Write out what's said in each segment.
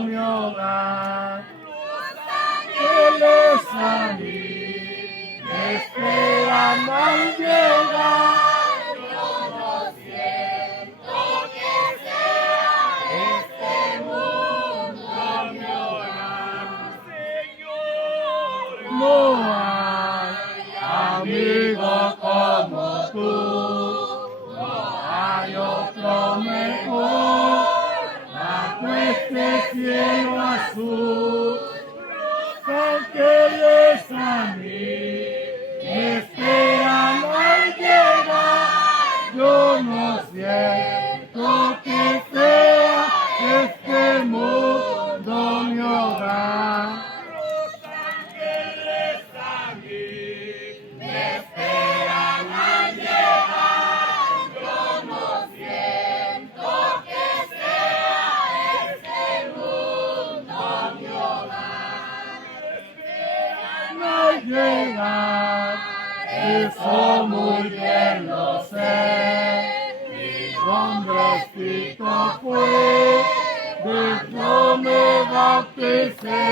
mi hogar. Él es a mí, me esperan al llegar. Yo no siento que sea este mundo mi hogar. Señor, no hay amigo como tú, no hay otro mejor bajo este cielo azul. Porque Él es a mí, me esperan al llegar. Yo no siento que sea este mundo mi hogar. Los ángeles a mí me esperan al llegar. Yo no siento que sea este mundo mi hogar. Al llegar, eso muy bien lo sé. Mi nombre escrito fue, de yo me bauticé.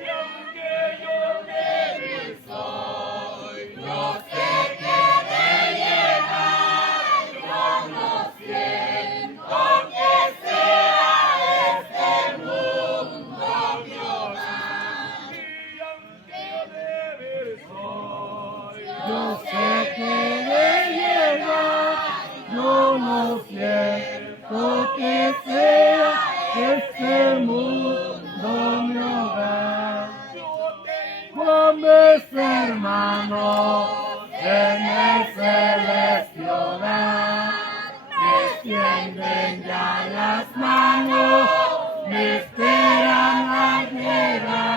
Y aunque yo débil soy, yo sé que de llegar, yo no siento que sea este mundo mi hogar. Y aunque yo débil soy, yo sé que de llegar, yo no siento que sea este mundo mi hogar. Con mis hermanos en el celeste hogar, me extienden ya las manos, me esperan al llegar.